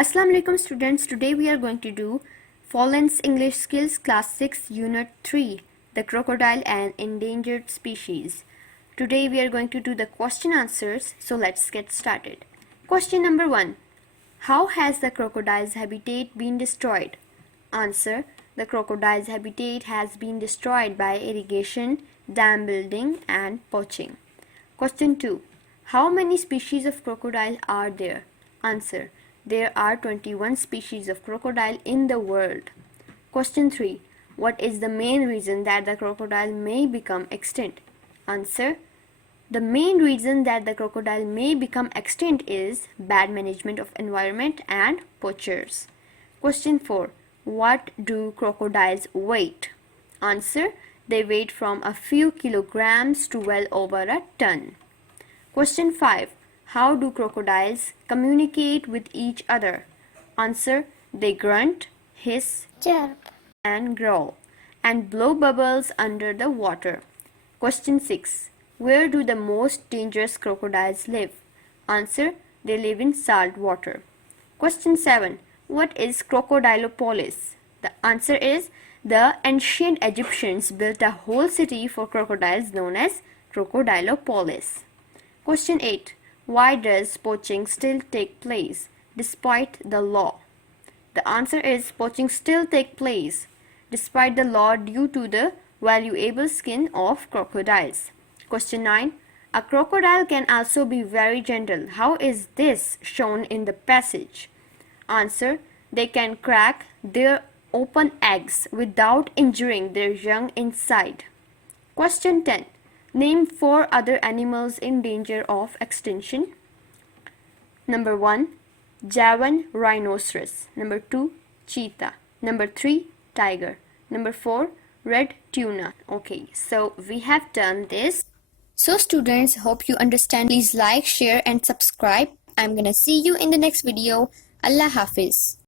Assalamu alaikum students. Today we are going to do Folens English Skills Class 6 Unit 3, The Crocodile and Endangered Species. Today we are going to do the question answers, so let's get started. Question number 1. How has the crocodile's habitat been destroyed? Answer. The crocodile's habitat has been destroyed by irrigation, dam building and poaching. Question 2. How many species of crocodile are there? Answer. There are 21 species of crocodile in the world. Question 3. What is the main reason that the crocodile may become extinct? Answer. The main reason that the crocodile may become extinct is bad management of environment and poachers. Question 4. What do crocodiles weigh? Answer. They weigh from a few kilograms to well over a ton. Question 5. How do crocodiles communicate with each other? Answer. They grunt, hiss, Chirp. and growl, and blow bubbles under the water. Question 6. Where do the most dangerous crocodiles live? Answer. They live in salt water. Question 7. What is Crocodilopolis? The answer is the ancient Egyptians built a whole city for crocodiles known as Crocodilopolis. Question 8. Why does poaching still take place despite the law? The answer is poaching still takes place despite the law due to the valuable skin of crocodiles. Question 9. A crocodile can also be very gentle. How is this shown in the passage? Answer. They can crack their open eggs without injuring their young inside. Question 10. Name 4 other animals in danger of extinction. Number 1. Javan rhinoceros. Number 2. Cheetah. Number 3. Tiger. Number 4. Red tuna. Okay, so we have done this. So students, hope you understand. Please like, share and subscribe. I'm gonna see you in the next video. Allah Hafiz.